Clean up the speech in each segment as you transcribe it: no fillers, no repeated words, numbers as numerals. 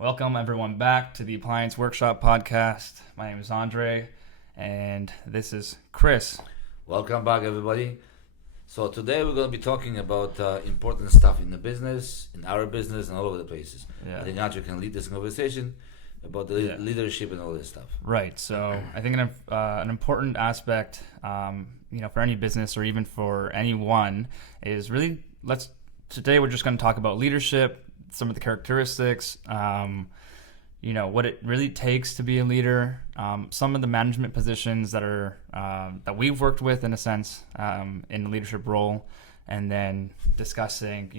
Welcome everyone back to the Appliance Workshop podcast. My name is Andrey, and this is Chris. Welcome back, everybody. So today we're going to be talking about important stuff in the business, in our business, and all over the places. Yeah. I think Andrew can lead this conversation about the leadership and all this stuff. Right. So I think an important aspect, for any business or even for anyone is really today we're just going to talk about leadership, some of the characteristics, what it really takes to be a leader, some of the management positions that we've worked with in a sense in the leadership role, and then discussing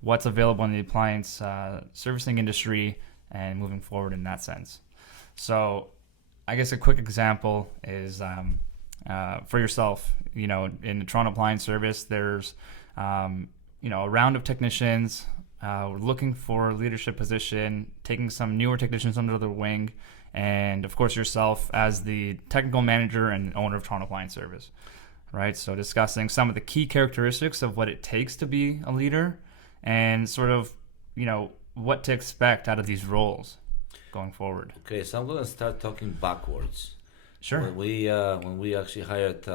what's available in the appliance servicing industry and moving forward in that sense. So I guess a quick example is for yourself, in the Toronto Appliance Service, there's a round of technicians. We're looking for a leadership position, taking some newer technicians under the wing, and of course yourself as the technical manager and owner of Toronto Appliance Service, right? So discussing some of the key characteristics of what it takes to be a leader and sort of, what to expect out of these roles going forward. Okay, so I'm going to start talking backwards. Sure. When we actually hired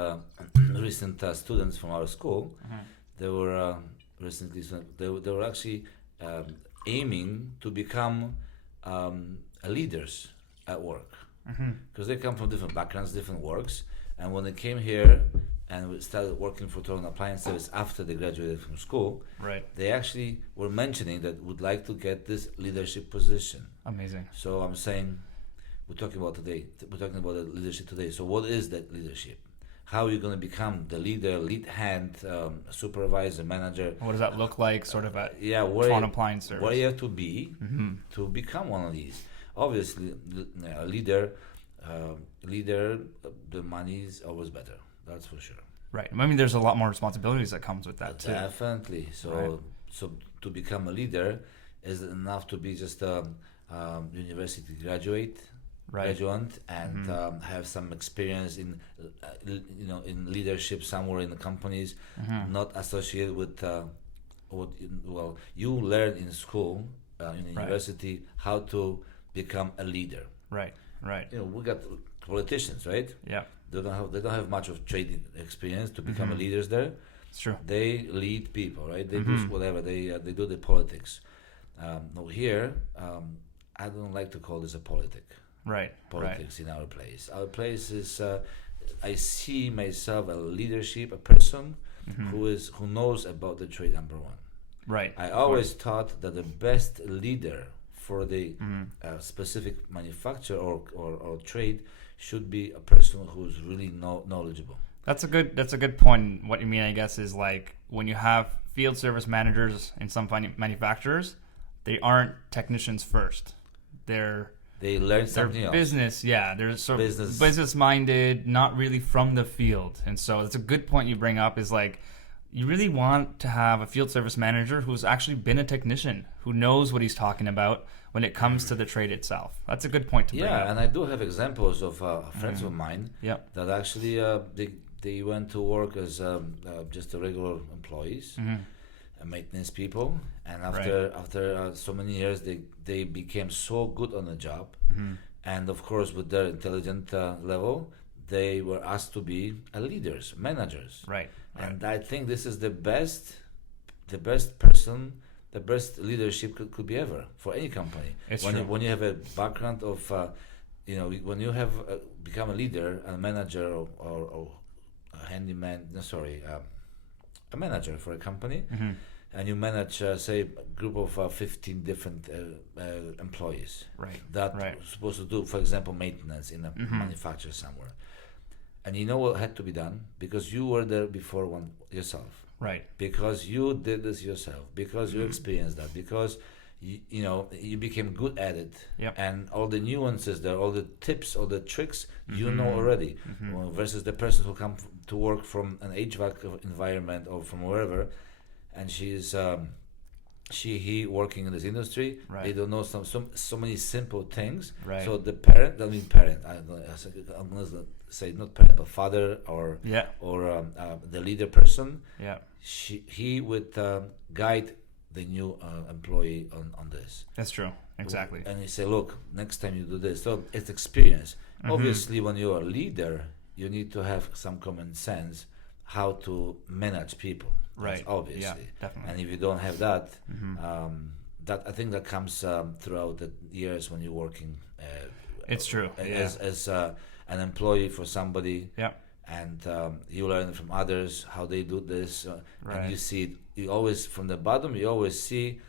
recent students from our school, they were they were actually aiming to become leaders at work, because they come from different backgrounds, different works, and when they came here and we started working for Toronto Appliance Service after they graduated from school, right, they actually were mentioning that would like to get this leadership position. Amazing. So I'm saying we're talking about the leadership today. So what is that leadership? How are you going to become the leader, lead hand, supervisor, manager? What does that look like, sort of at Toronto Appliance Service? Where you have to be to become one of these. Obviously, a leader, the money is always better. That's for sure. Right. I mean, there's a lot more responsibilities that comes with that too. Definitely. So, right. So to become a leader is enough to be just a university graduate. Right. And have some experience in leadership somewhere in the companies, not associated with what you learn in school, in university, how to become a leader. Right. We got politicians, right? Yeah. They don't have much of trade experience to become leaders there. It's true. They lead people, right? They do whatever they do the politics. Here, I don't like to call this a politic. Right. Politics in our place. Our place is, I see myself a leadership, a person who knows about the trade number one. Right. I always thought that the best leader for the specific manufacturer or trade should be a person who's really knowledgeable. That's a good point. What you mean, I guess, is like when you have field service managers in some manufacturers, they aren't technicians first. They learn something else. Business, yeah. They're sort of business-minded, not really from the field. And so it's a good point you bring up is like you really want to have a field service manager who's actually been a technician, who knows what he's talking about when it comes to the trade itself. That's a good point to bring up. Yeah, and I do have examples of friends of mine that actually they went to work as just a regular employees. Maintenance people, and after so many years they became so good on the job, and of course with their intelligent level they were asked to be leaders, managers, right. And I think this is the best person, the best leadership could be ever for any company. It's when true. When you have a background of when you have become a leader, a manager or a handyman, a manager for a company, and you manage, say, a group of 15 different employees that are supposed to do, for example, maintenance in a manufacturer somewhere. And you know what had to be done? Because you were there before one yourself. Right. Because you did this yourself. Because you experienced that. Because you became good at it. Yep. And all the nuances there, all the tips, all the tricks, you know already. Versus the person who come to work from an HVAC environment or from wherever, and he working in this industry. Right. They don't know so many simple things. Right. So the parent, I'm going to say not parent but father or the leader person. Yeah. He would guide the new employee on this. That's true. Exactly. And you say, look, next time you do this, so it's experience. Obviously, when you're a leader, you need to have some common sense how to manage people. Right. That's obviously. Yeah, definitely. And if you don't have that, that I think that comes throughout the years when you're working. It's true. As an employee for somebody. Yeah. And you learn from others how they do this, Right. and you see it. You always, from the bottom, you always see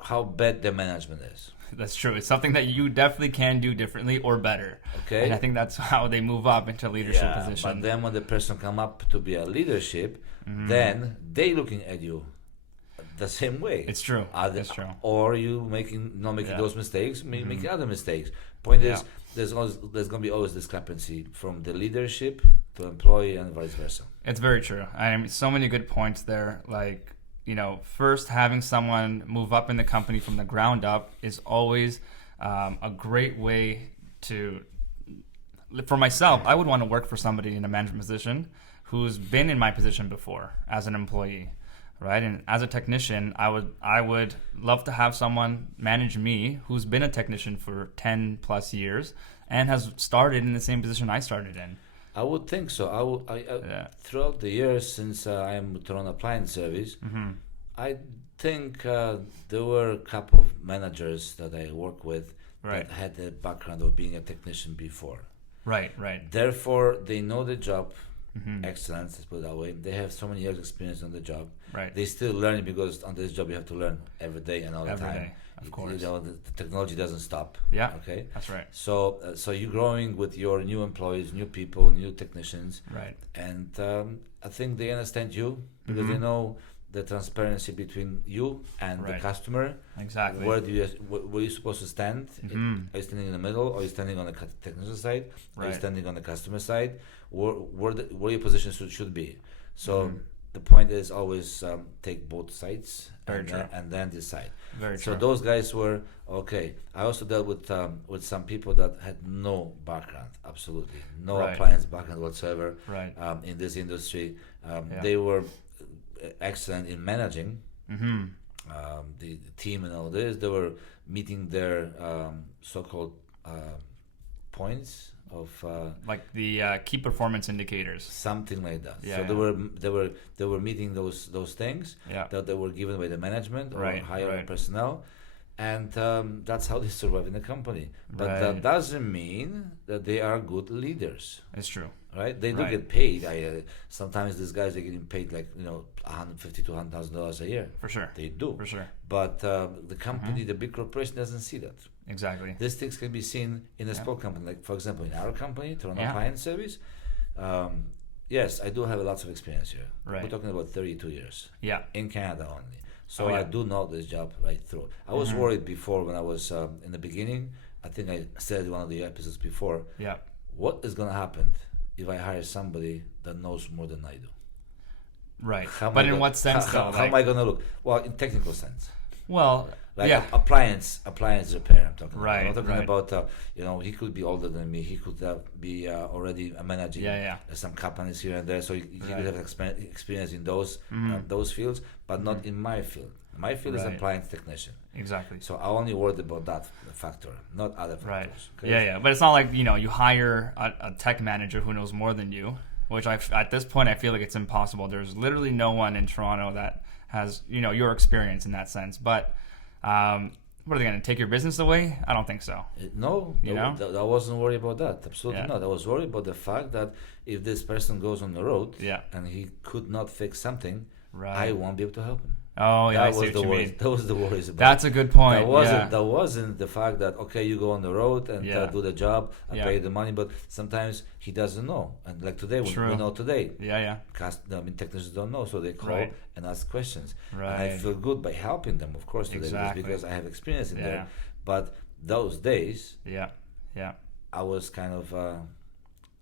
how bad the management is. That's true. It's something that you definitely can do differently or better. Okay. And I think that's how they move up into leadership position. But then when the person come up to be a leadership, then they looking at you the same way. It's true. It's true. Or you not making those mistakes, making other mistakes. Point is, there's going to be always discrepancy from the leadership to employee and vice versa. It's very true. I mean, so many good points there. Like, first having someone move up in the company from the ground up is always a great way to. For myself, I would want to work for somebody in a management position who's been in my position before as an employee. Right, and as a technician, I would love to have someone manage me who's been a technician for 10 plus years and has started in the same position I started in. I would think so. Throughout the years since I am with Appliance service, I think there were a couple of managers that I work with that had the background of being a technician before. Right. Therefore, they know the job. Excellence, let's put it that way. They have so many years experience on the job. Right. They still learning because on this job you have to learn every day and all the time. Every day, of course. The technology doesn't stop. Yeah. Okay. That's right. So you're growing with your new employees, new people, new technicians. Right. And I think they understand you because they know the transparency between you and the customer. Exactly. Where are you supposed to stand? Are you standing in the middle, or are you standing on the technical side? Are you standing on the customer side? Where your position should be. So the point is always take both sides and then decide. Very so true. Those guys were okay. I also dealt with some people that had no background, absolutely no appliance background whatsoever. Right. In this industry, they were excellent in managing the team and all this. They were meeting their so-called points of like the key performance indicators, something like that. Yeah, so they were meeting those things that they were given by the management or higher personnel, and that's how they survive in the company. But that doesn't mean that they are good leaders. It's true. Right, they do get paid. Sometimes these guys are getting paid like $150,000 to $200,000 a year. For sure, they do. For sure, but the company, the big corporation, doesn't see that. Exactly. These things can be seen in a small company, like for example, in our company, Toronto Appliance Service. Yes, I do have lots of experience here. Right. We're talking about 32 years. Yeah. In Canada only. So I do know this job right through. I was worried before when I was in the beginning. I think I said in one of the episodes before. Yeah. What is going to happen if I hire somebody that knows more than I do? Right. But in what sense, though? How am I going to look? Well, in technical sense. Well, like appliance repair. I'm talking about. I'm not talking about he could be older than me. He could be already managing some companies here and there, so he could have experience in those fields, but not in my field. My field is appliance technician. Exactly. So I only worried about that factor, not other factors. Right. Okay? Yeah. But it's not like you hire a tech manager who knows more than you, which at this point I feel like it's impossible. There's literally no one in Toronto that has your experience in that sense. But what are they going to take your business away? I don't think so. No, I wasn't worried about that. Absolutely not. I was worried about the fact that if this person goes on the road and he could not fix something, I won't be able to help him. Oh yeah, I see what you mean. That was the worries about. That's a good point. That wasn't the fact that you go on the road and do the job and pay the money, but sometimes he doesn't know. And like today, we know today. Technicians don't know, so they call and ask questions. Right. And I feel good by helping them, of course, today because I have experience in there. But those days, I was kind of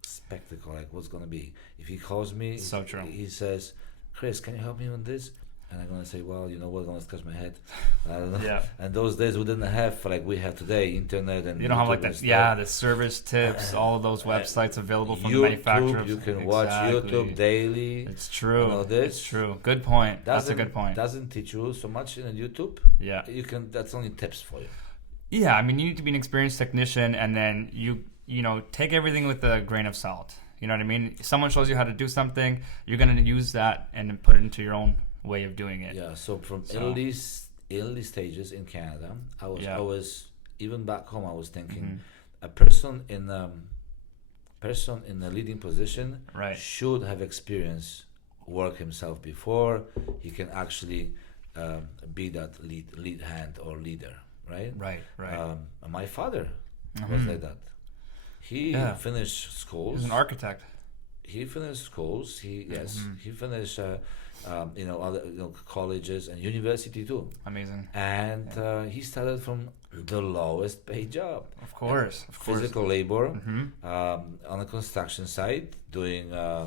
spectacle, like what's gonna be if he calls me. So true. He says, "Chris, can you help me on this?" And I'm going to say, well, you know what, I'm going to scratch my head. I don't know. Yeah. And those days we didn't have, like we have today, internet and you don't have like that, the service tips, all of those websites available from the manufacturers. You can watch YouTube daily. It's true. This. It's true. Good point. That's a good point. Doesn't teach you so much in YouTube. Yeah. That's only tips for you. Yeah, I mean, you need to be an experienced technician, and then you know take everything with a grain of salt. You know what I mean? Someone shows you how to do something, you're gonna use that and then put it into your own way of doing it. Yeah. So from So early stages in Canada, I was yeah, always, even back home, I was thinking hmm a person in a leading position right, should have experience work himself before he can actually be that lead hand or leader, right? right, right. My father was hmm like that. He Yeah, finished he's schools. an architect. He finished schools. hmm He finished other colleges and university too, Amazing. and Yeah. he started from the lowest paid job, Of course, of course. physical labor, hmm on a construction site, doing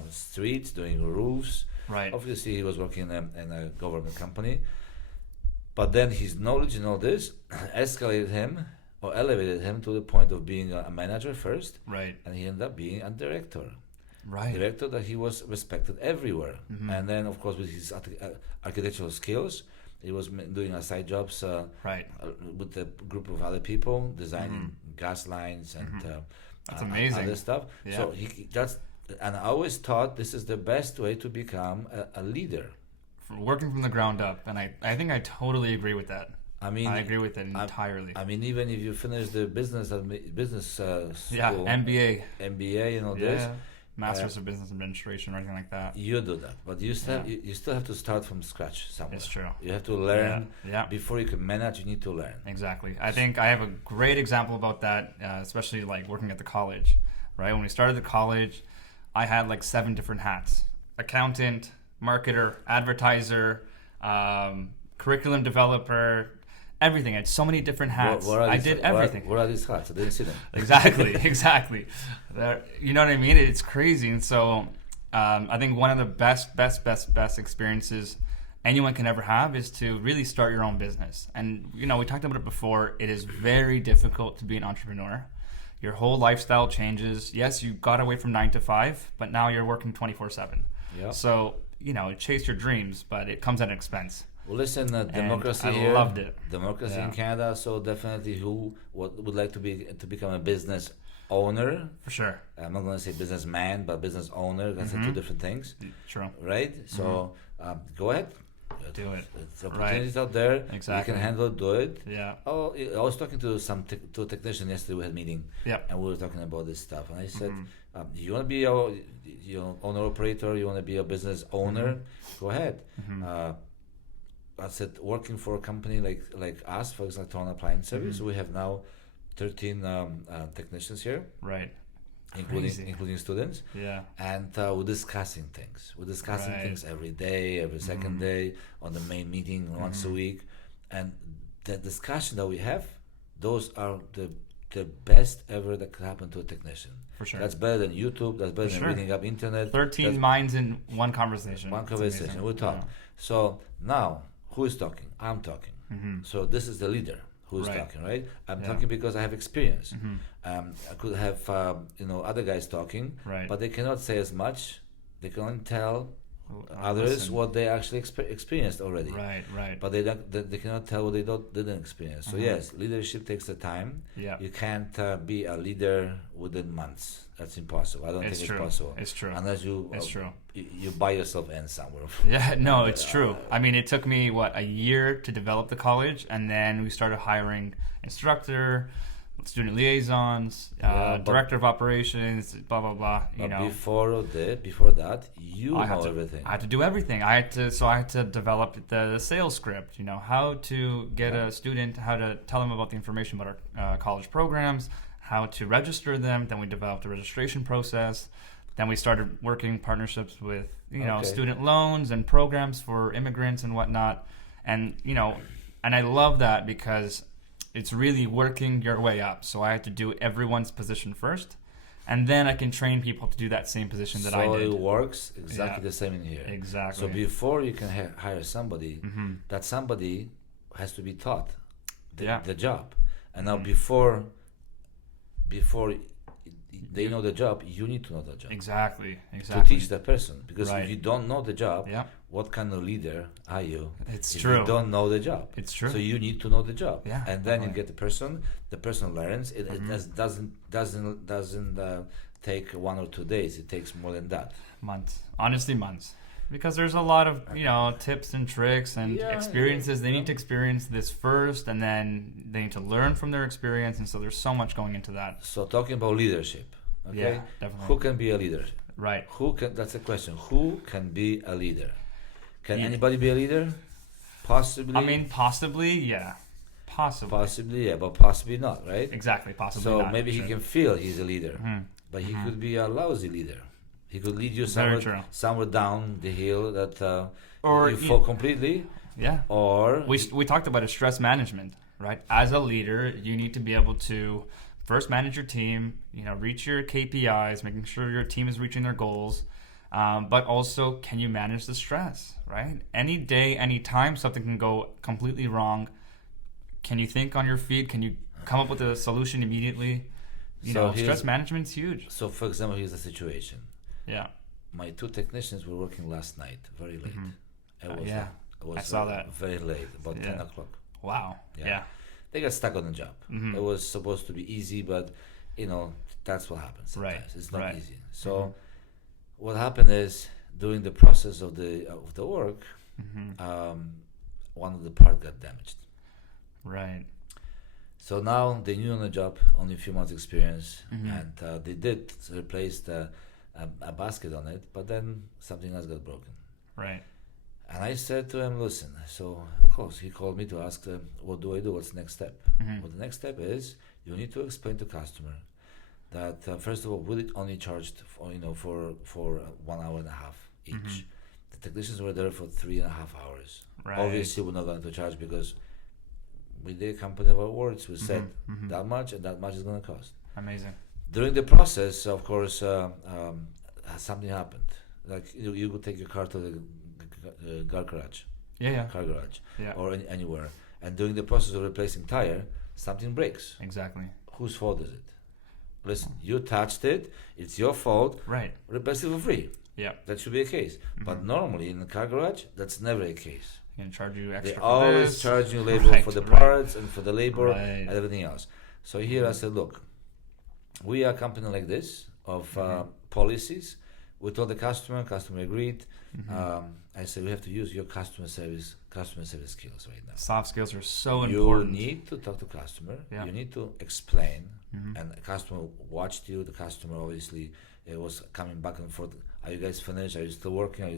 streets, doing roofs. Right. Obviously, he was working in a government company, but then his knowledge in all this escalated him or elevated him to the point of being a manager first, Right. and he ended up being a director. Right. Director that he was respected everywhere. hmm And then, of course, with his architectural skills, he was doing side jobs Right. with a group of other people, designing hmm gas lines and hmm That's amazing. other stuff. Yeah. So and I always thought this is the best way to become a leader. Working from the ground up, and I think I totally agree with that. I mean, I agree with it I- entirely. I mean, even if you finish the business Yeah, school, MBA. MBA, and all this, Yeah, Masters of Business Administration or anything like that. you do that, but you still Yeah. you still have to start from scratch somewhere. It's true. You have to learn Yeah, before you can manage. You need to learn. exactly. I think I have a great example about that, especially like working at the college. Right when we started the college, I had like 7 different hats: accountant, marketer, advertiser, curriculum developer, everything. I had so many different hats. I did everything. What are these hats? I didn't see them. Exactly, exactly. You know what I mean? It's crazy. And so I think one of the best experiences anyone can ever have is to really start your own business. And, you know, we talked about it before. It is very difficult to be an entrepreneur. Your whole lifestyle changes. Yes, you got away from 9 to 5, but now you're working 24/7. Yeah. So, you know, chase your dreams, but it comes at an expense. Well, listen, democracy I here. loved it. Democracy Yeah. in Canada. So definitely, who would like to become a business owner? For sure. I'm not going to say businessman, but business owner. That's two different things, True. right? So go ahead. Do it. It's opportunities out there. Exactly. You can handle it. Do it. Yeah. Oh, I was talking to to a technician yesterday. We had a meeting, Yep. and we were talking about this stuff. And I said, "You want to be a owner operator? You want to be a business owner? Go ahead." I said, working for a company like us, for example, Appliance service, we have now 13 technicians here, Right. including Crazy. including students, Yeah. and we're discussing things. We're discussing Right. things every day, every second day, on the main meeting once a week, and the discussion that we have, those are the best ever that could happen to a technician. For sure. That's better than YouTube. That's better than sure. reading up internet. 13 That's minds in one conversation. one It's conversation. amazing. We talk. So now, who is talking? I'm talking. So this is the leader who is Right. talking, right? I'm Yeah. talking because I have experience. I could have other guys talking, Right. but they cannot say as much. They can only tell I'll others listen. what they actually experienced already. Right, right. But they cannot tell what they didn't experience. So yes, leadership takes the time. Yeah. You can't be a leader within months. That's impossible. I don't It's think true. it's possible. It's true. Unless you It's true. you buy yourself in somewhere. Yeah, no, it's true. I mean, it took me, a year to develop the college, and then we started hiring instructor, student liaisons, director of operations, blah, blah, blah. But know. before that, you I know had to, everything. I had to do everything. I had to develop the sales script. You know, how to get a student, how to tell them about the information about our college programs, how to register them. Then we developed a registration process. Then we started working partnerships with student loans and programs for immigrants and whatnot. And and I love that because it's really working your way up. So I had to do everyone's position first. And then I can train people to do that same position that I did. So it works exactly the same in here. Exactly. So before you can hire somebody, that somebody has to be taught the job. And now before they know the job, you need to know the job. Exactly. To teach that person. Because Right. if you don't know the job, Yeah. what kind of leader are you? It's if true. you don't know the job. It's true. So you need to know the job. Yeah, and then you definitely. get the person learns. It doesn't take 1 or 2 days. It takes more than that. Months. Honestly, months. Because there's a lot of, tips and tricks and Yeah, experiences. They need to experience this first, and then they need to learn from their experience. And so there's so much going into that. So talking about leadership, okay? Yeah, definitely. Who can be a leader? Right. That's the question. Who can be a leader? Can Yeah. anybody be a leader? Possibly. I mean, possibly, yeah. Possibly, yeah, but possibly not, right? Exactly, possibly So not. maybe he Sure. can feel he's a leader, Mhm. but he could be a lousy leader. He could lead you Very true. somewhere down the hill that Or you fall completely, Yeah. or We talked about it, stress management, right? As a leader, you need to be able to first manage your team, reach your KPIs, making sure your team is reaching their goals. But also, can you manage the stress, right? Any day, any time, something can go completely wrong. Can you think on your feet? Can you come up with a solution immediately? Stress management's huge. So, for example, here's the situation. Yeah. My 2 technicians were working last night, very late. Yeah. It was I saw that. very late, about Yeah. 10 o'clock. Wow. Yeah. They got stuck on the job. It was supposed to be easy, but that's what happens sometimes. Right, It's not right. easy. So what happened is during the process of the work, one of the part got damaged. Right. So now they knew on the job, only a few months experience, and they did replace a basket on it, but then something else got broken. Right. And I said to him, listen, so of course he called me to ask, what do I do? What's the next step? Well, the next step is you need to explain to customer that first of all, we only charged for 1 hour and a half each. The technicians were there for 3.5 hours. Right. Obviously, we're not going to charge because we did a company of our words. We said that much and that much is going to cost. Amazing. During the process, of course, something happened. Like you could take your car to the car garage, car garage, Yeah. or anywhere, and during the process of replacing tire, something breaks. Exactly. Whose fault is it? Listen, you touched it. It's your fault. Right. Replace it for free. Yeah. That should be a case. But normally in the car garage, that's never a case. They're gonna charge you extra They for always this. charge you labor Right, for the right. parts and for the labor Right. and everything else. So here I said, look, we are a company like this of policies. We told the customer agreed. I said we have to use your customer service skills right now. Soft skills are so You important. need to talk to customer. Yeah. You need to explain. And the customer watched you. The customer obviously was coming back and forth. Are you guys finished? Are you still working?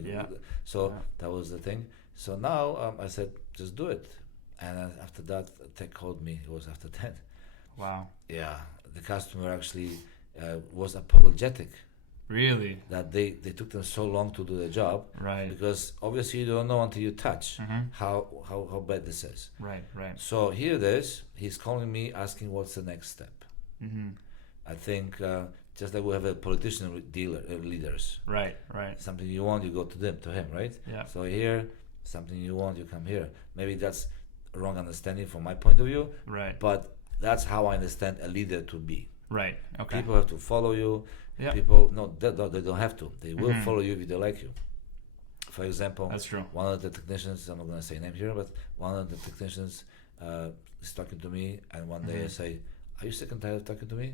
So that was the thing. So now I said, just do it. And after that, tech called me. It was after 10. Wow. Yeah, the customer actually was apologetic Really? that they took them so long to do the job. Right. Because obviously you don't know until you touch how bad this is. Right. Right. So here it is. He's calling me asking what's the next step. I think just like we have a politician with leaders. Right. Right. Something you want, you go to him, right? Yeah. So here, something you want, you come here. Maybe that's a wrong understanding from my point of view. Right. But that's how I understand a leader to be. Right. Okay. People have to follow you. Yeah. People, no, they don't have to. They will follow you if they like you. For example, That's true. one of the technicians, I'm not going to say name here, but one of the technicians is talking to me, and one day I say, are you sick and tired of talking to me?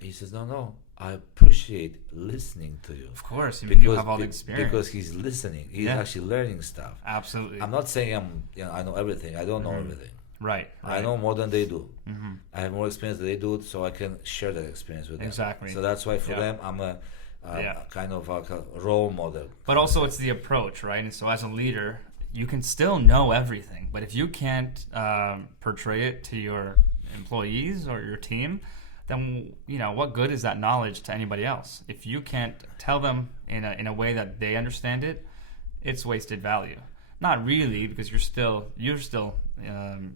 He says, no, I appreciate listening to you. Of course. You have all the experience. Because he's listening. He's actually learning stuff. Absolutely. I'm not saying I know everything. I don't know everything. Right. I know more than they do. I have more experience than they do, so I can share that experience with them. Exactly. So that's why for them, I'm a kind of like a role model. But also, it's the approach, right? And so, as a leader, you can still know everything, but if you can't portray it to your employees or your team, then what good is that knowledge to anybody else? If you can't tell them in a way that they understand it, it's wasted value. Not really, because you're still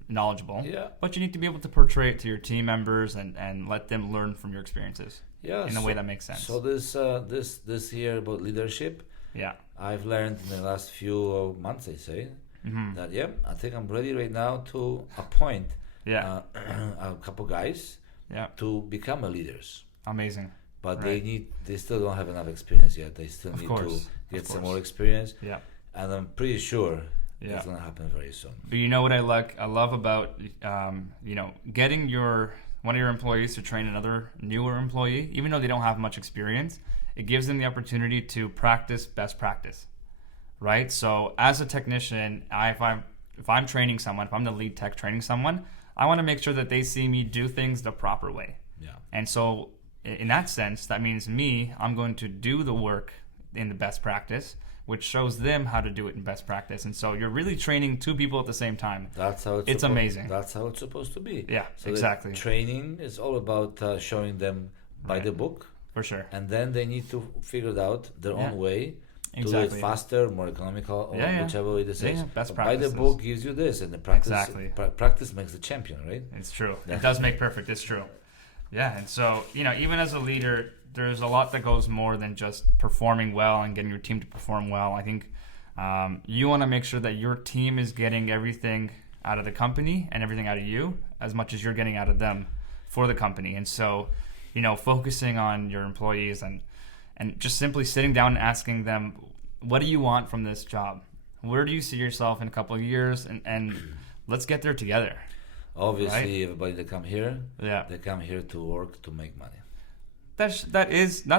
knowledgeable. Yeah. But you need to be able to portray it to your team members and let them learn from your experiences. Yeah. In a way that makes sense. So this year about leadership. Yeah. I've learned in the last few months, I say, that I think I'm ready right now to appoint a couple guys to become leaders. Amazing. But Right. they still don't have enough experience yet. They still Of need course. to Of get some course. more experience. Yeah. And I'm pretty sure Yeah. it's gonna happen very soon. But you know what I love about getting one of your employees to train another newer employee, even though they don't have much experience, it gives them the opportunity to practice best practice, right? So as a technician, if I'm training someone, if I'm the lead tech training someone, I want to make sure that they see me do things the proper way. Yeah. And so in that sense, that means I'm going to do the work in the best practice, which shows them how to do it in best practice. And so you're really training two people at the same time. That's how it's amazing. That's how it's supposed to be. Yeah, so exactly. Training is all about showing them by Right. the book. For sure. And then they need to figure it out their own way to do Exactly. it faster, more economical, or whichever way this is. Best By the practices. book gives you this, and the practice Exactly. Practice makes the champion, right? It's true. Yeah. It does make perfect. It's true. Yeah, and so, even as a leader, there's a lot that goes more than just performing well and getting your team to perform well. I think you want to make sure that your team is getting everything out of the company and everything out of you as much as you're getting out of them for the company. And so, focusing on your employees and just simply sitting down and asking them, what do you want from this job? Where do you see yourself in a couple of years? And let's get there together. Obviously, Right? everybody that come here, Yeah. they come here to work to make money. That's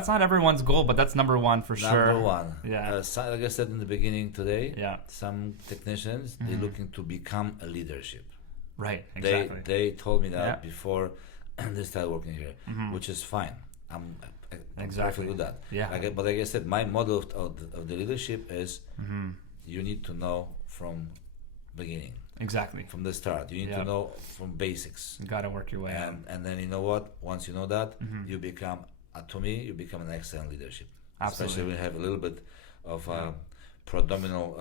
not everyone's goal, but that's number one for sure. Number one. Yeah. Like I said in the beginning today, Yeah. some technicians, they're looking to become a leadership. Right. Exactly. They told me that Yeah. before they started working here, which is fine. I'm Exactly. perfect with that. Yeah. But like I said, my model of the leadership is you need to know from beginning, Exactly. from the start. You need to know from basics. You got to work your way up. And then you know what? Once you know that, you become, to me, you become an excellent leadership. Absolutely. Especially when you have a little bit of predominant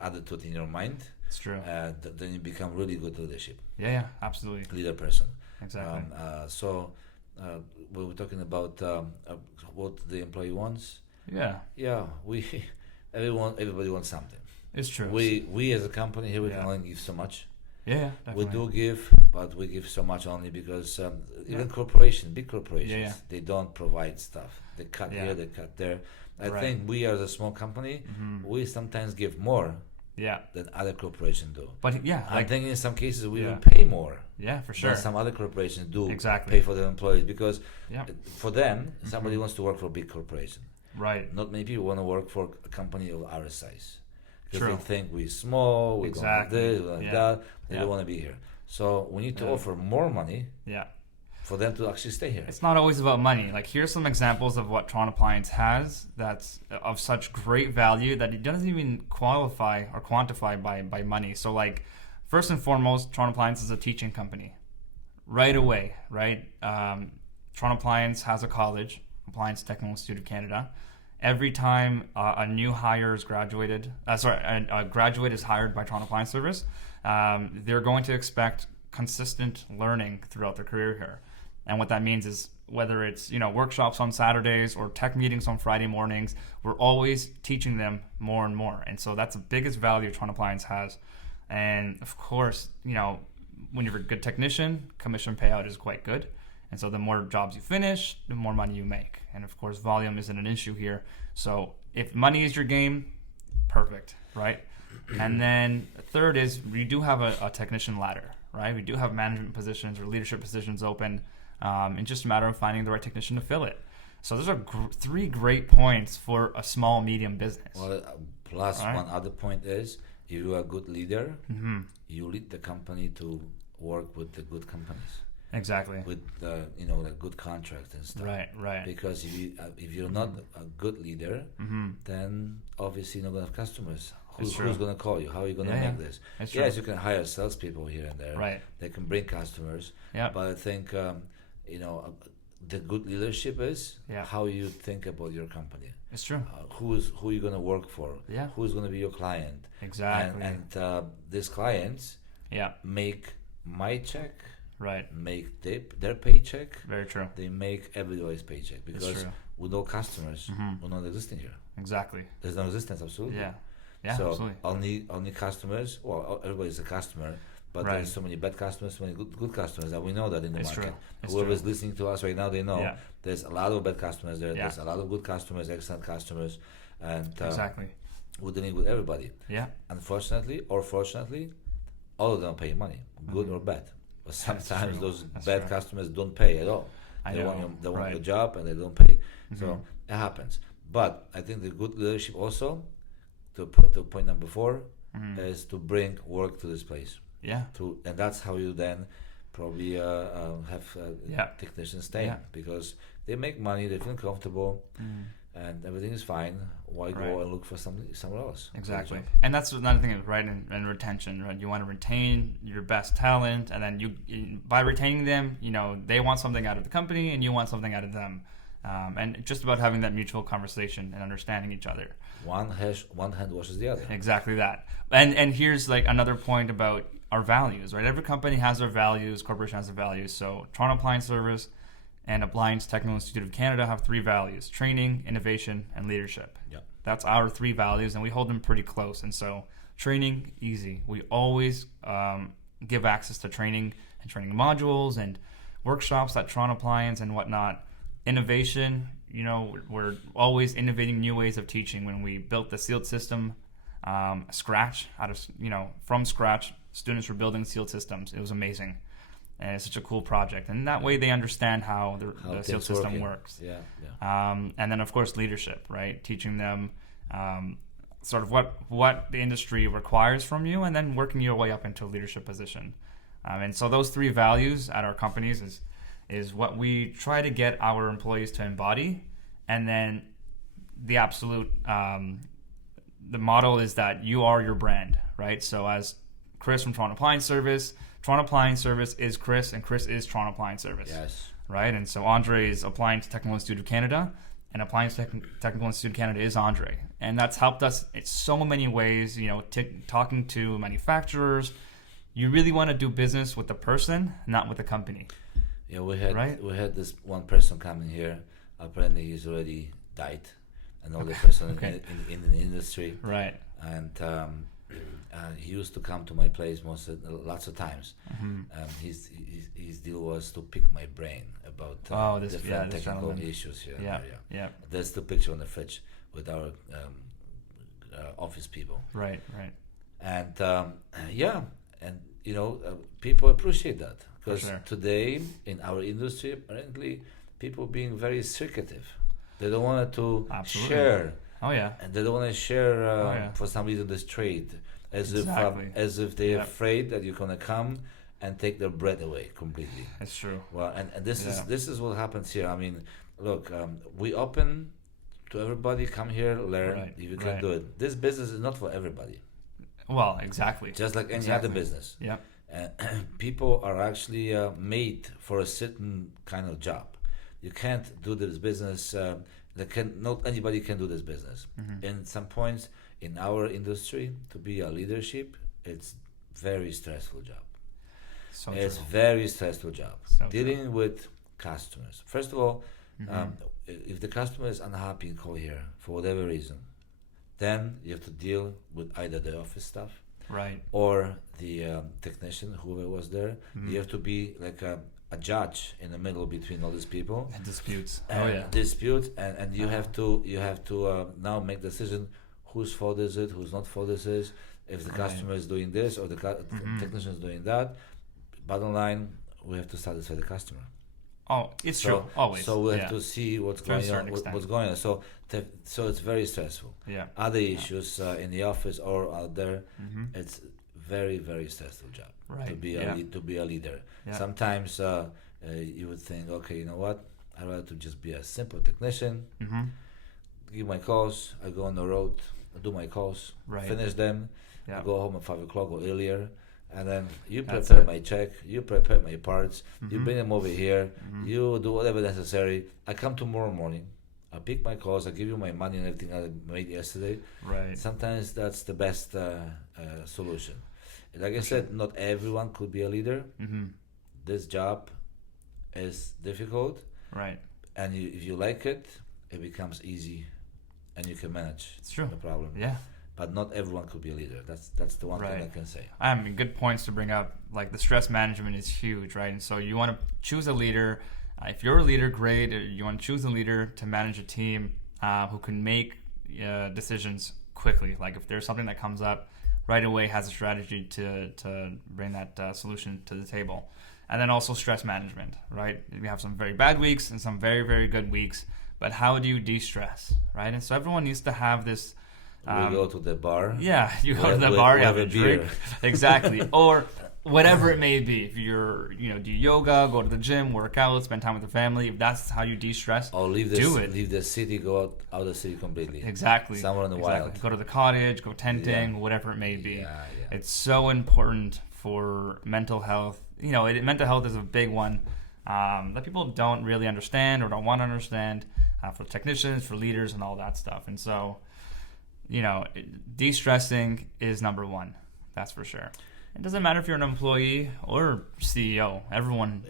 attitude in your mind. It's true. Then you become really good leadership. Yeah. Absolutely. Leader person. Exactly. We were talking about what the employee wants. Yeah. Yeah, everybody wants something. It's true. We as a company here, we can Yeah. only give so much. Yeah. We Definitely. do give, but we give so much only because even big corporations, they don't provide stuff. They cut here, they cut there. I Right. think we as a small company, we sometimes give more Yeah. than other corporations do. But yeah, I think in some cases we Yeah. even pay more yeah, for sure. than some other corporations do Exactly. pay for their employees because Yeah. for them, somebody wants to work for a big corporation. Right. Not many people want to work for a company of our size because True. they think we're small, we don't have Exactly. this, we don't have Yeah. that. They Yeah. don't want to be here. So we need to Yeah. offer more money Yeah. for them to actually stay here. It's not always about money. Like, here's some examples of what Toronto Appliance has that's of such great value that it doesn't even qualify or quantify by money. So, like, first and foremost, Toronto Appliance is a teaching company. Right away, right? Toronto Appliance has a college, Appliance Technical Institute of Canada. Every time a new hire is graduated, a graduate is hired by Toronto Appliance Service, they're going to expect consistent learning throughout their career here. And what that means is whether it's workshops on Saturdays or tech meetings on Friday mornings, we're always teaching them more and more. And so that's the biggest value Toronto Appliance has. And of course, when you're a good technician, commission payout is quite good. And so the more jobs you finish, the more money you make. And of course, volume isn't an issue here. So if money is your game, perfect, right? And then third is we do have a technician ladder, right? We do have management positions or leadership positions open. It's just a matter of finding the right technician to fill it. So those are three great points for a small, medium business. Well, plus one other point is if you are a good leader, you lead the company to work with the good companies. Exactly. With like good contracts and stuff. Right. Because if you're not a good leader, then obviously you're not gonna have customers. Who's gonna call you? How are you gonna make this? Yes, you can hire salespeople here and there. Right. They can bring customers. Yeah. But I think the good leadership is how you think about your company. It's true. Who you're gonna work for? Yeah. Who's gonna be your client? Exactly. And these clients make my check. Right. Make their paycheck. Very true. They make everybody's paycheck because with no customers, we're not existing here. Exactly. There's no existence, absolutely. Yeah. Yeah. So absolutely. only customers. Well, everybody's a customer, but Right. there's so many bad customers, so many good customers, and we know that in the It's market. true. It's Whoever's true. listening to us right now, they know Yeah. there's a lot of bad customers there. Yeah. There's a lot of good customers, excellent customers, and Exactly. we're dealing with everybody. Yeah. Unfortunately or fortunately, all of them pay money, good or bad. But sometimes true. those That's bad true. customers don't pay at all. I They know. want you, they want Right. your job and they don't pay. So Mhm. it happens. But I think the good leadership also, to point number 4, Mhm. is to bring work to this place. Yeah. And that's how you then probably have Yeah. technicians stay, Yeah. because they make money, they feel comfortable, Mhm. and everything is fine. Why Right. go and look for somewhere else? Exactly. And that's another thing, right? And retention, right? You want to retain your best talent, and then by retaining them, they want something out of the company, and you want something out of them, and just about having that mutual conversation and understanding each other. One hand washes the other. Exactly that. And here's like another point about our values, right? Every company has their values, corporation has their values. So Toronto Appliance Service and Appliance Technical Institute of Canada have 3 values: training, innovation, and leadership. Yeah. That's our 3 values, and we hold them pretty close. And so training, easy. We always give access to training and training modules and workshops at Toronto Appliance and whatnot. Innovation, we're always innovating new ways of teaching. When we built the sealed system, from scratch, students were building sealed systems. It was amazing. And it's such a cool project. And that way they understand how the sealed system works. Yeah. And then, of course, leadership, right? Teaching them sort of what the industry requires from you, and then working your way up into a leadership position. And so those 3 values at our companies is what we try to get our employees to embody. And then the absolute, the model is that you are your brand, right? So as Chris from Toronto Appliance Service is Chris, and Chris is Toronto Appliance Service. Yes. Right? And so Andrey is Appliance Technical Institute of Canada, and Appliance Technical Institute of Canada is Andrey. And that's helped us in so many ways, talking to manufacturers. You really want to do business with the person, not with the company. Yeah, we had this one person coming here. Apparently he's already died, an older person Okay. in the industry. Right. And he used to come to my place lots of times. Mm-hmm. His deal was to pick my brain about this different technical gentleman. issues here. Yeah. There's the picture on the fridge with our office people. Right. And people appreciate that, because sure. today in our industry, apparently, people being very secretive. They don't want to Absolutely. share. Oh, yeah. And they don't want to share yeah. for some reason this trade, Exactly. as if they're Yep. afraid that you're gonna come and take their bread away completely. That's true. Well, and this Yeah. is what happens here. I mean, look, we open to everybody. Come here, learn. Right, If you can right. do it. This business is not for everybody. Well, exactly. Just like any Exactly. other business. Yeah. People are actually made for a certain kind of job. You can't do this business. Not anybody can do this business. Mm-hmm. In some points in our industry, to be a leadership, it's very stressful job. So It's true. very stressful job. So Dealing with customers. First of all, Mhm. if the customer is unhappy in call here for whatever reason, then you have to deal with either the office staff Right. or the technician, whoever was there. Mhm. You have to be like a judge in the middle between all these people. And disputes. And dispute, and you have to now make decision whose fault is it, whose not fault this is, if the Right. customer is doing this or the technician is doing that. Bottom line, we have to satisfy the customer. Oh, it's true. Always. So we yeah. have to see what's To a going certain on. extent. What's going on? So it's very stressful. Yeah. Other issues in the office or out there, Mm-hmm. it's very very stressful job Right. to be Yeah. to be a leader. Yeah. Sometimes you would think, okay, you know what? I'd rather to just be a simple technician, Mm-hmm. give my calls, I go on the road, I do my calls, Right. finish them, Yeah. I go home at 5 o'clock or earlier, and then you That's prepare it. my check, you prepare my parts, you Mhm. bring them over here, Mhm. you do whatever necessary. I come tomorrow morning, I pick my calls, I give you my money and everything I made yesterday. Right. Sometimes that's the best solution. Like I said, not everyone could be a leader. Mm-hmm. This job is difficult, Right. and if you like it, it becomes easy, and you can manage It's true. the problem. Yeah. but not everyone could be a leader. That's the one thing I can say. I mean, good points to bring up. Like the stress management is huge, right? And so you want to choose a leader. If you're a leader, great. You want to choose a leader to manage a team who can make decisions quickly. Like if there's something that comes up, right away has a strategy to bring that solution to the table. And then also stress management, right? We have some very bad weeks and some very, very good weeks. But how do you de-stress, right? And so everyone needs to have this. We go to the bar. Yeah, you go to the bar, you have a drink. Exactly. Or whatever it may be. If you're, do yoga, go to the gym, work out, spend time with the family. If that's how you de-stress, or leave the city, go out of the city completely. Exactly. Somewhere in the wild. Go to the cottage, go tenting, whatever it may be. Yeah. It's so important for mental health. Mental health is a big one that people don't really understand or don't want to understand for technicians, for leaders, and all that stuff. And so, de-stressing is number one. That's for sure. It doesn't matter if you're an employee or CEO. Everyone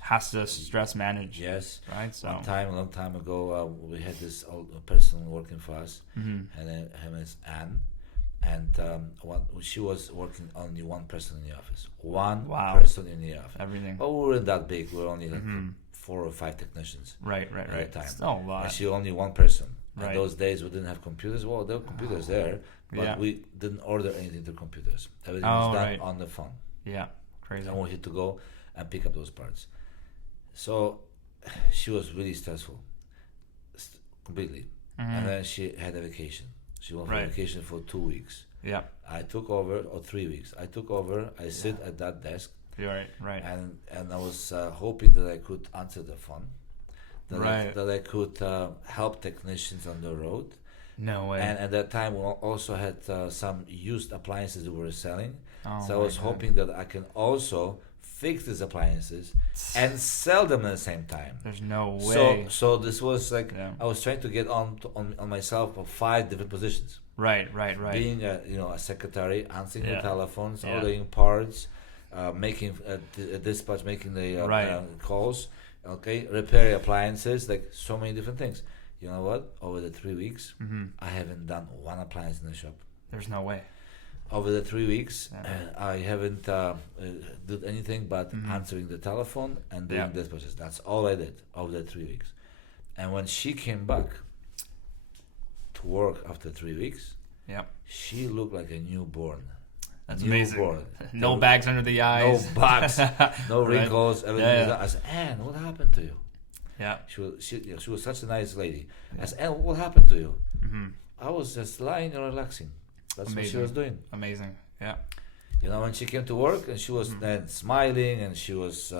has to stress manage. Yes. Right? So a long time ago, we had this old person working for us, and her name is Anne. And she was working only one person in the office. One person in the office. Everything. But we weren't that big. We were only like 4 or 5 technicians. Right. At the time. Still a lot. And she only one person. Right. In those days, we didn't have computers. Well, there were computers there, but we didn't order anything to computers. Everything was done on the phone. Yeah, crazy. And we had to go and pick up those parts. So she was really stressful, completely. And then she had a vacation. She went for vacation for 2 weeks. Yeah. I took over, or 3 weeks. I took over. I sit at that desk. You're right. And I was hoping that I could answer the phone. That I could help technicians on the road. No way. And at that time, we also had some used appliances that we were selling. Oh, so I was hoping that I can also fix these appliances and sell them at the same time. There's no way. So this was like I was trying to get on myself of 5 different positions. Right. Being a secretary, answering the telephones, ordering parts, making dispatch, making the calls. Okay, repair appliances, like so many different things. You know what? Over the 3 weeks, I haven't done one appliance in the shop. There's no way. Over the 3 weeks, I haven't did anything but answering the telephone and doing dispatches. That's all I did over the 3 weeks. And when she came back to work after 3 weeks, she looked like a newborn. That's amazing. No bags under the eyes. No bags, no wrinkles. Everything. I said, Anne, what happened to you? Yeah. She was such a nice lady. I said, Anne, what happened to you? I was just lying and relaxing. That's what she was doing. Amazing. Yeah. When she came to work and she was then smiling and she was,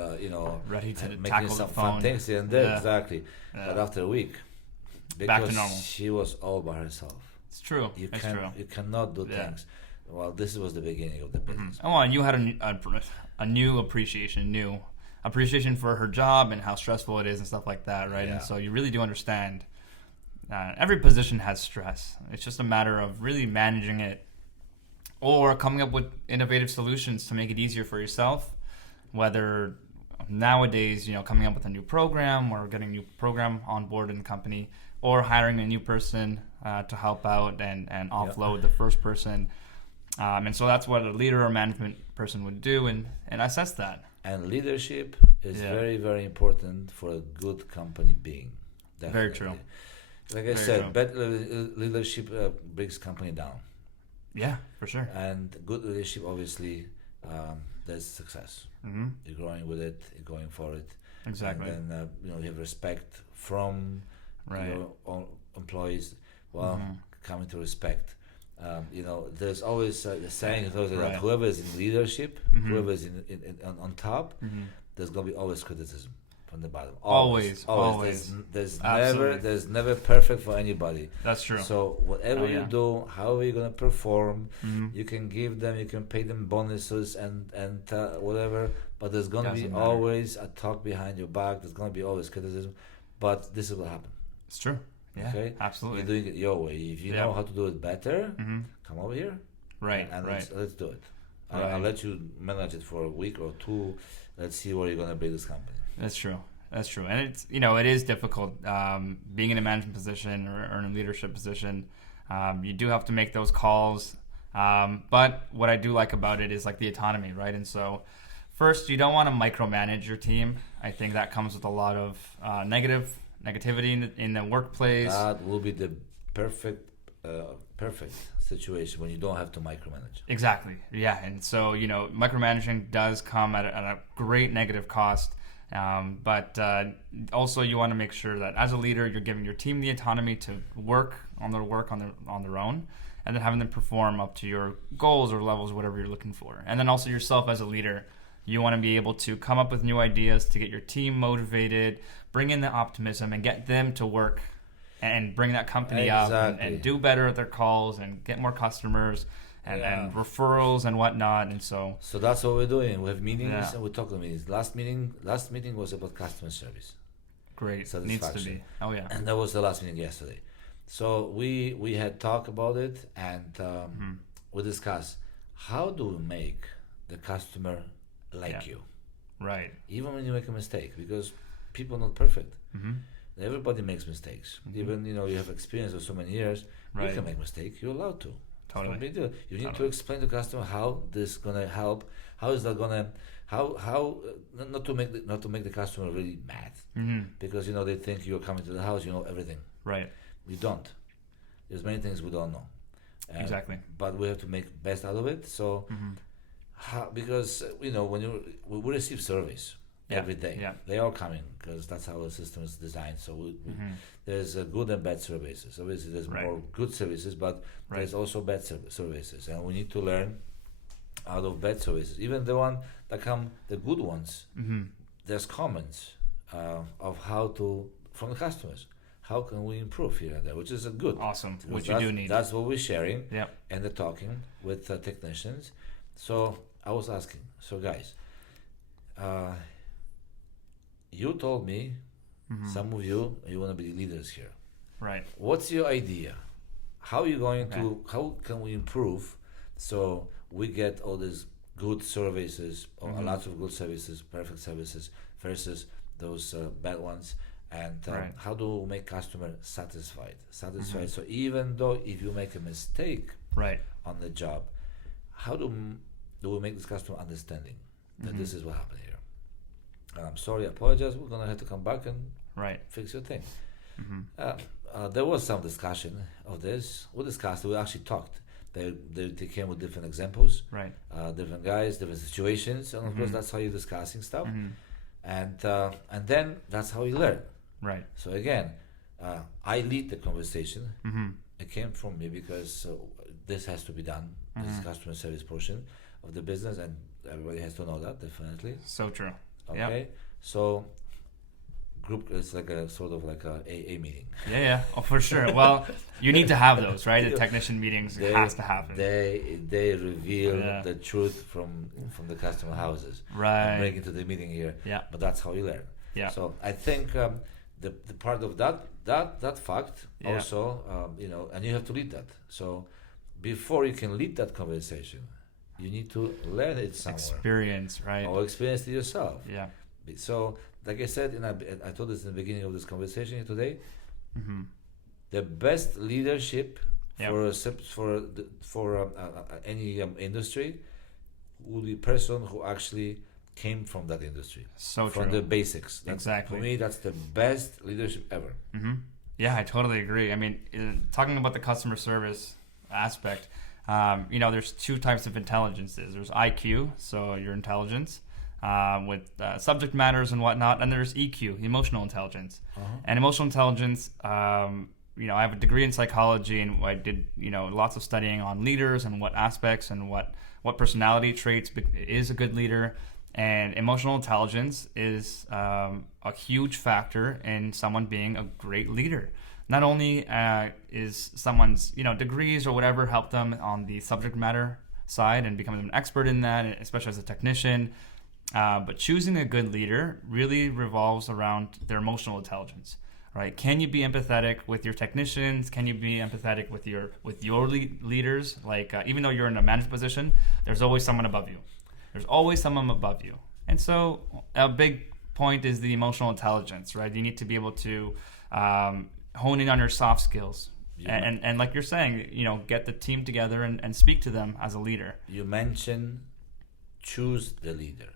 ready to making tackle some the fun phone. things here and there. Exactly. But after a week, back to normal. She was all by herself. It's true. You cannot do things. Well, this was the beginning of the business. Oh, and you had a new appreciation for her job and how stressful it is and stuff like that, right? And so you really do understand. Every position has stress. It's just a matter of really managing it or coming up with innovative solutions to make it easier for yourself. Whether nowadays, coming up with a new program or getting a new program on board in the company, or hiring a new person to help out and offload the first person. And so that's what a leader or management person would do and assess that. And leadership is very, very important for a good company being. Definitely. Very true. Like I said, bad leadership brings company down. Yeah, for sure. And good leadership, obviously, there's success. You're growing with it, you're going for it. Exactly. And then, you have respect from your own employees. Well, coming to respect. There's always the saying that whoever is in leadership, whoever is on top, there's going to be always criticism from the bottom. Always. There's never perfect for anybody. That's true. So whatever you do, however you're going to perform, you can give them, you can pay them bonuses and whatever, but there's going to be always a talk behind your back. There's going to be always criticism, but this is what happened. It's true. Yeah, okay? Absolutely. You're doing it your way. If you know how to do it better, come over here. Right. And let's do it. I'll let you manage it for a week or 2. Let's see where you're going to bring this company. That's true. And it's it is difficult being in a management position or in a leadership position. You do have to make those calls. But what I do like about it is like the autonomy, right? And so first, you don't want to micromanage your team. I think that comes with a lot of negativity in the workplace. That will be the perfect situation when you don't have to micromanage. Exactly. Yeah. And so, micromanaging does come at a great negative cost. But also you want to make sure that as a leader, you're giving your team the autonomy to work on their own, and then having them perform up to your goals or levels, whatever you're looking for. And then also yourself as a leader, you want to be able to come up with new ideas to get your team motivated, bring in the optimism, and get them to work and bring that company up and do better at their calls and get more customers and referrals and whatnot. And so that's what we're doing. We have meetings and we talk about meetings. Last meeting was about customer service. Great. Satisfaction. Needs to be. Oh yeah. And that was the last meeting yesterday. So we had talked about it, and we discussed how do we make the customer like you, right? Even when you make a mistake, because people are not perfect. Everybody makes mistakes. Even you have experience of so many years, you can make mistakes. You're allowed to. Totally. You need to explain to the customer how this is gonna help. How is that gonna not to make the customer really mad, because they think you're coming to the house, you know everything. Right. We don't. There's many things we don't know. Exactly. But we have to make best out of it. So, because when we receive surveys every day, they are coming because that's how the system is designed. So there's good and bad services. Obviously, there's more good services, but there's also bad services, and we need to learn out of bad services. Even the one that come, the good ones. There's comments of how to from the customers. How can we improve here and there, which is a good. Awesome, which you do need. That's what we're sharing and the talking with technicians. So I was asking, guys, you told me, some of you want to be leaders here. Right. What's your idea? How are you going to, how can we improve so we get all these good services, or a lot of good services, perfect services, versus those bad ones? And how do we make customer satisfied? So even though if you make a mistake on the job, how do we make this customer understanding that this is what happened here? I'm sorry, I apologize. We're gonna have to come back and fix your thing. There was some discussion of this. We discussed. We actually talked. They came with different examples, different guys, different situations, and of course that's how you're discussing stuff. And then that's how you learn. Right. So again, I lead the conversation. It came from me because this has to be done. This is customer service portion of the business, and everybody has to know that, definitely. So true. Okay. So group is like a sort of like a AA meeting. Yeah. Oh, for sure. Well, you need to have those, right? The technician meetings has to happen. They reveal the truth from the customer houses. Right. And bring it to the meeting here. Yeah. But that's how you learn. Yeah. So I think the part of that fact also, and you have to lead that. So before you can lead that conversation, you need to learn it somewhere. Experience, right? Or experience it yourself. Yeah. So, like I said, I told this in the beginning of this conversation today. The best leadership for any industry will be a person who actually came from that industry. So from true. the basics. Exactly. For me, that's the best leadership ever. Yeah, I totally agree. I mean, talking about the customer service aspect, there's two types of intelligences. There's IQ, so your intelligence with subject matters and whatnot, and there's EQ, emotional intelligence. And emotional intelligence, I have a degree in psychology, and I did lots of studying on leaders and what aspects and what personality traits is a good leader. And emotional intelligence is a huge factor in someone being a great leader. Not only is someone's degrees or whatever help them on the subject matter side and becoming an expert in that, especially as a technician, but choosing a good leader really revolves around their emotional intelligence. Right? Can you be empathetic with your technicians? Can you be empathetic with your leaders? Like even though you're in a management position, there's always someone above you. There's always someone above you. And so a big point is the emotional intelligence, right? You need to be able to hone in on your soft skills, And like you're saying, get the team together and speak to them as a leader. You mentioned choose the leader.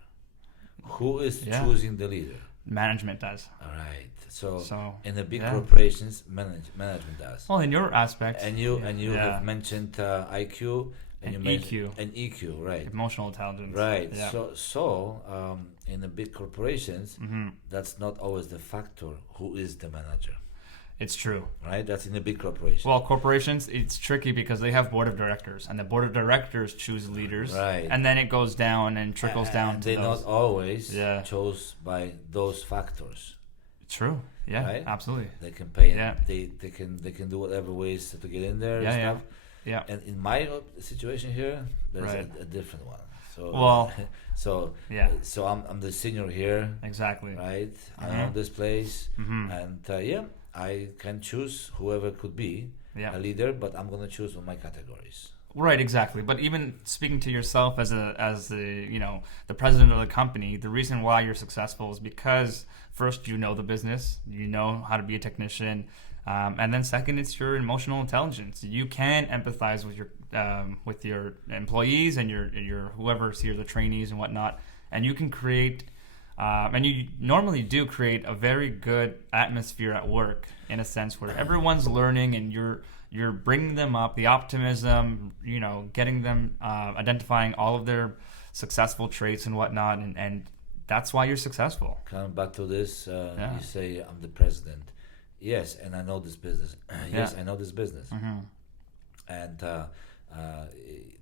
Who is choosing the leader? Management does. All right. So in the big yeah. corporations, management does. Well, in your aspect. And you have mentioned IQ and EQ. And EQ, right? Emotional intelligence. Right. Yeah. So in the big corporations, that's not always the factor who is the manager. It's true. Right? That's in the big corporation. Well, corporations, it's tricky because they have board of directors, and the board of directors choose leaders. Right. And then it goes down and trickles down to they're those. not always chose by those factors. True. Yeah. Right? Absolutely. They can pay. Yeah. They can do whatever ways to get in there and Yeah. stuff. Yeah. And in my situation here, there's a different one. So so I'm the senior here. Exactly. Right. I own this place, and I can choose whoever could be a leader, but I'm gonna choose on my categories. Right, exactly. But even speaking to yourself as the president of the company, the reason why you're successful is because first you know the business, you know how to be a technician, and then second it's your emotional intelligence. You can empathize with your employees and your whoever's here, the trainees and whatnot, and you can create. And you normally do create a very good atmosphere at work in a sense where everyone's learning and you're bringing them up, the optimism, getting them, identifying all of their successful traits and whatnot, and that's why you're successful. Coming back to this, you say I'm the president. Yes, and I know this business. Yes, I know this business. And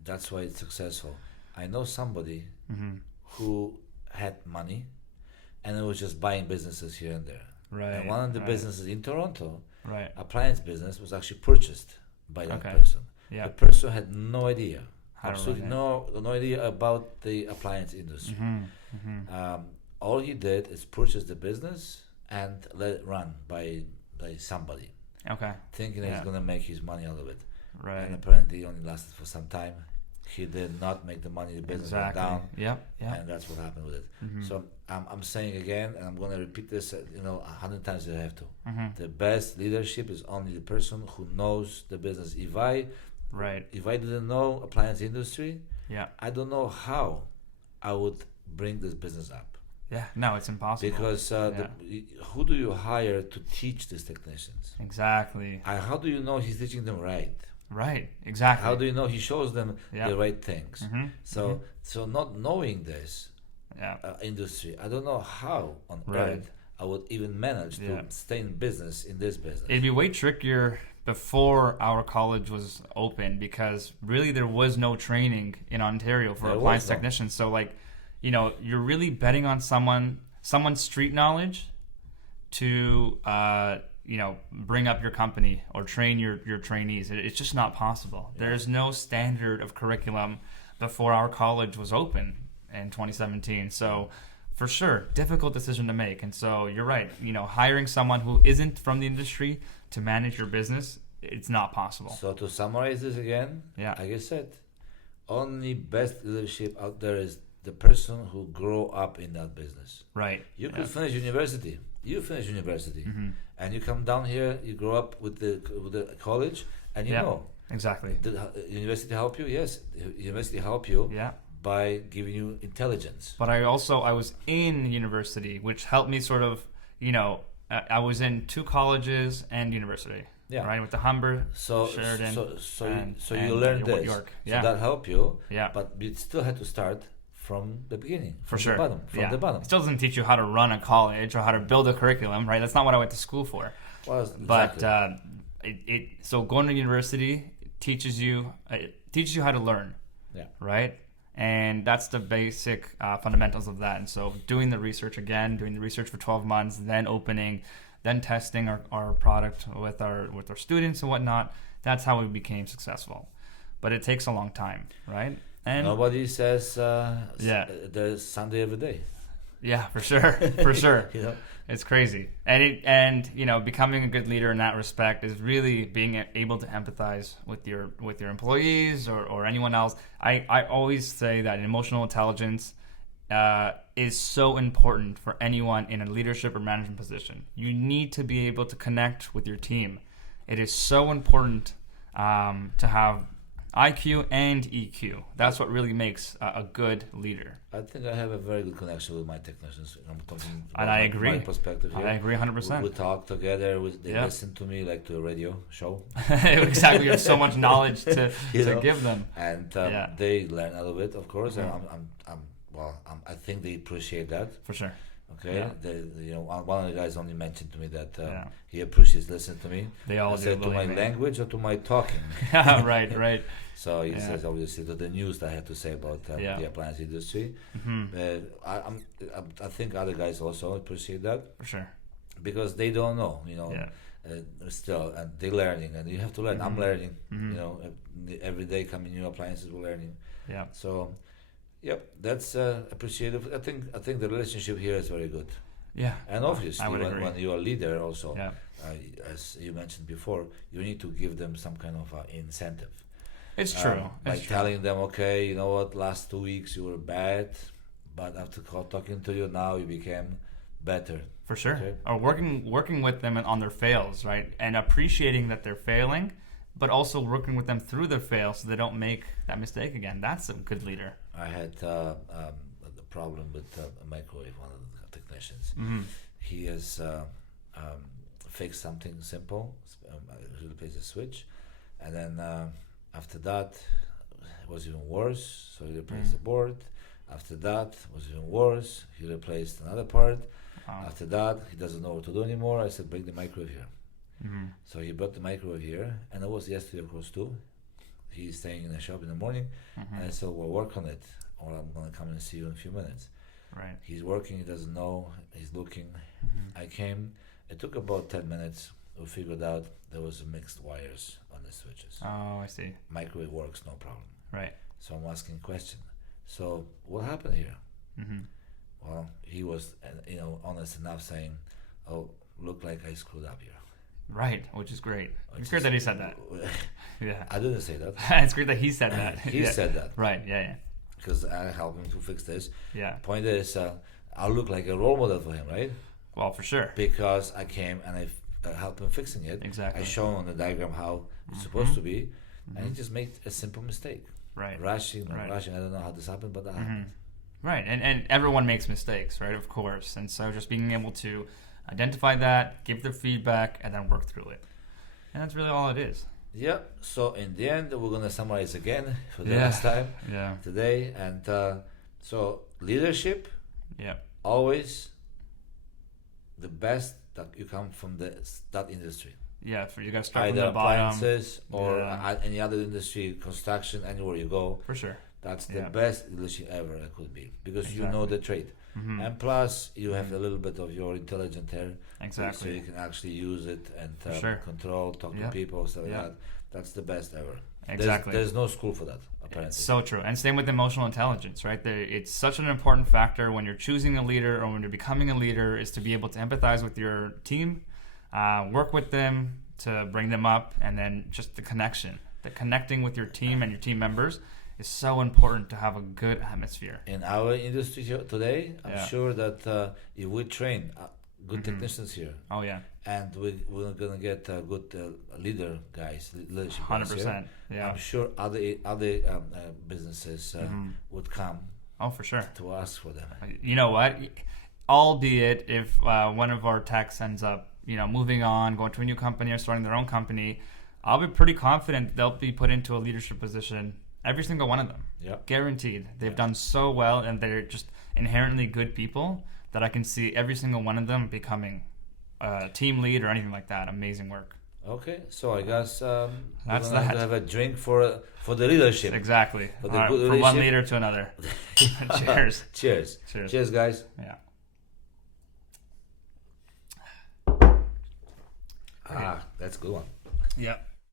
that's why it's successful. I know somebody who had money and it was just buying businesses here and there. Right. And one of the businesses in Toronto, Appliance business, was actually purchased by that person. Yeah. The person had no idea, absolutely no idea about the appliance industry. All he did is purchase the business and let it run by somebody. Okay. Thinking he's gonna make his money out of it. Right. And apparently it only lasted for some time. He did not make the money, the business went down. And that's what happened with it. So I'm saying again, and I'm going to repeat this 100 times if I have to. The best leadership is only the person who knows the business. If I didn't know appliance industry, I don't know how I would bring this business up. Yeah, no, it's impossible. Because who do you hire to teach these technicians? Exactly. How do you know he's teaching them right? Right, exactly. How do you know he shows them the right things? So not knowing this industry, I don't know how on earth I would even manage to stay in business in this business. It'd be way trickier before our college was open because really there was no training in Ontario for appliance technicians. So you're really betting on someone's street knowledge to bring up your company or train your trainees. It's just not possible. There's no standard of curriculum before our college was open in 2017. So for sure, difficult decision to make. And so you're right, hiring someone who isn't from the industry to manage your business, it's not possible. So to summarize this again, like I said, only best leadership out there is the person who grew up in that business. Right. You could finish university. You finish university, and you come down here. You grow up with the college, and you know exactly. The university help you. Yes, the university help you. By giving you intelligence. But I was in university, which helped me sort of. I was in 2 colleges and university. Yeah. Right, with the Humber, Sheridan. So you learned this. York. So that helped you. Yeah. But you still had to start from the beginning, for sure, the bottom. It still doesn't teach you how to run a college or how to build a curriculum, right? That's not what I went to school for. Well, exactly. But so going to university teaches you how to learn, right? And that's the basic fundamentals of that. And so doing the research for 12 months, then opening, then testing our product with our students and whatnot. That's how we became successful. But it takes a long time, right? And nobody says there's Sunday every day. Yeah, for sure. It's crazy. And becoming a good leader in that respect is really being able to empathize with your employees or anyone else. I always say that emotional intelligence is so important for anyone in a leadership or management position. You need to be able to connect with your team. it is so important to have IQ and EQ. That's what really makes a good leader. I think I have a very good connection with my technicians. I'm talking about And I agree. My perspective here. I agree 100%. We talk together. They listen to me like to a radio show. Exactly. You have so much knowledge to know? give them. And they learn a little bit, of course. And I think they appreciate that. For sure. Okay, one of the guys only mentioned to me that he appreciates listening to me. They all do. To my language or to my talking. Right. So he says obviously to the news that I had to say about the appliance industry. I think other guys also appreciate that. For sure. Because they don't know, still, and they're learning, and you have to learn. I'm learning, every day coming new appliances, we're learning. Yeah. So. Yep, that's appreciative. I think the relationship here is very good. Yeah, and obviously when you're a leader, also, as you mentioned before, you need to give them some kind of incentive. It's true. By telling them, okay, you know what, last 2 weeks you were bad, but after talking to you now, you became better. For sure. Okay? Or working with them on their fails, right, and appreciating that they're failing, but also working with them through their fails so they don't make that mistake again. That's a good leader. I had the problem with a microwave, one of the technicians. He has fixed something simple, he replaced the switch, and then after that it was even worse, so he replaced the board. After that it was even worse, he replaced another part. After that he doesn't know what to do anymore. I said, bring the microwave here. So he brought the microwave here, and it was yesterday, of course, too. He's staying in the shop in the morning, and I said, well, work on it, or I'm going to come and see you in a few minutes. Right. He's working, he doesn't know, he's looking. I came, it took about 10 minutes. We figured out there was mixed wires on the switches. Oh, I see. Microwave works, no problem. Right. So I'm asking a question. So what happened here? Well, he was, honest enough, saying, oh, looked like I screwed up here. Right, which is great. It's great that he said that. Yeah. I didn't say that. It's great that he said that. He said that. Right, yeah. Because I helped him to fix this. Yeah. Point is, I look like a role model for him, right? Well, for sure. Because I came and I helped him fixing it. Exactly. I showed him on the diagram how it's supposed to be, and he just made a simple mistake. Right. Rushing. I don't know how this happened, but that happened. Right, and everyone makes mistakes, right? Of course. And so just being able to identify that, give the feedback, and then work through it. And that's really all it is. Yeah. So in the end, we're going to summarize again for the last time today. And so leadership, always the best that you come from that industry. Yeah, for you guys start either from the bottom. Appliances or any other industry, construction, anywhere you go. For sure. That's the best leadership ever it could be, because you know the trade. And plus you have a little bit of your intelligent hair, so you can actually use it and control, talk to people, stuff like that. That's the best ever. Exactly. There's no school for that, apparently. It's so true. And same with emotional intelligence, right? It's such an important factor when you're choosing a leader or when you're becoming a leader, is to be able to empathize with your team, work with them to bring them up, and then just the connecting with your team and your team members is so important to have a good atmosphere. In our industry today, I'm sure that if we train good technicians here, and we're gonna get good leadership guys 100%. I'm sure other businesses would come. Oh, for sure. To ask for them. You know what? Albeit if one of our techs ends up, moving on, going to a new company or starting their own company, I'll be pretty confident they'll be put into a leadership position. Every single one of them. Guaranteed. They've done so well, and they're just inherently good people that I can see every single one of them becoming a team lead or anything like that. Amazing work. Okay, so I guess that's that. Have a drink for the leadership. Exactly. From one leader to another. Cheers. Cheers. Cheers, guys. Yeah. That's a good one. Yeah.